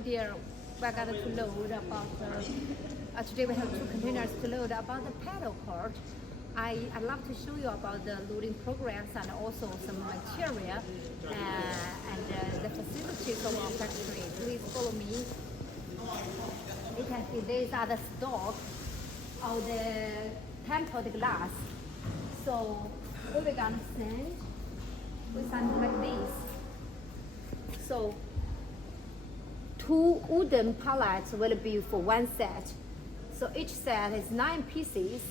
dear, we're going to load about, today we have 2 containers to load about the paddle court. I'd love to show you about the loading programs and also some material and the facilities of our factory. Please follow me. You can see these are the stock of the tempered glass. So what we're gonna send, we send like this. So 2 wooden pallets will be for 1 set. So each set is 9 pieces.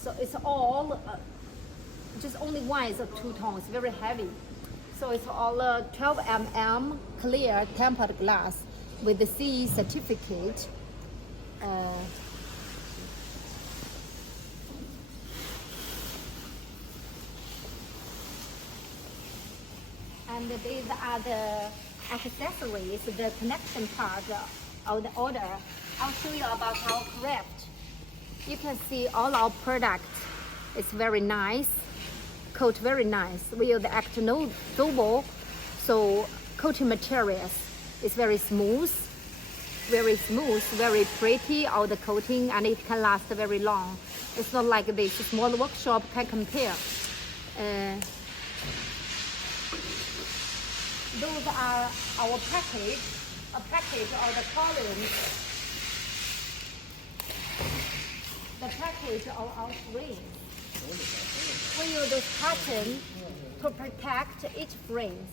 So it's all, just only one is a 2-tone, it's very heavy. So it's all 12 mm clear tempered glass with the CE certificate. And these are the accessories, the connection part of the order. I'll show you about our craft. You can see all our products. It's very nice, coat very nice. We use the actino double, so coating materials is very smooth, very pretty. All the coating, and it can last very long. It's not like this small workshop can compare. Those are our package, a package of the columns. The package of our frame. We use this pattern to protect each frame.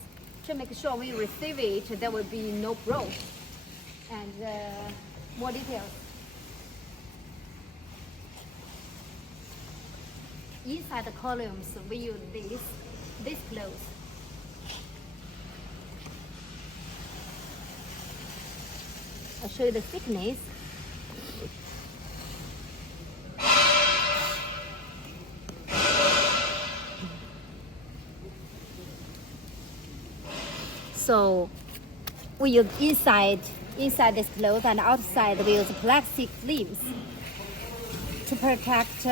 To make sure we receive it, there will be no broke. And more details. Inside the columns, we use this clothes. I'll show you the thickness. So we use inside this cloth, and outside we use plastic sleeves to protect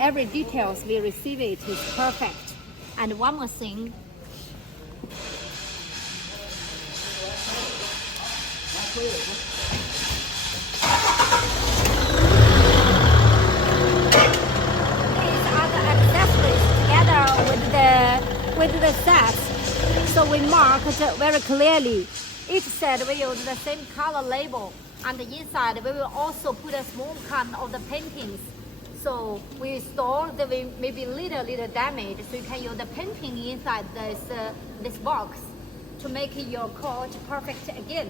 every details we receive. It is perfect. And one more thing. These are the accessories together with the sets. So we marked very clearly. Each set we use the same color label, and inside we will also put a small can of the paintings. So we store the maybe little damage, so you can use the painting inside this box to make your coat perfect again.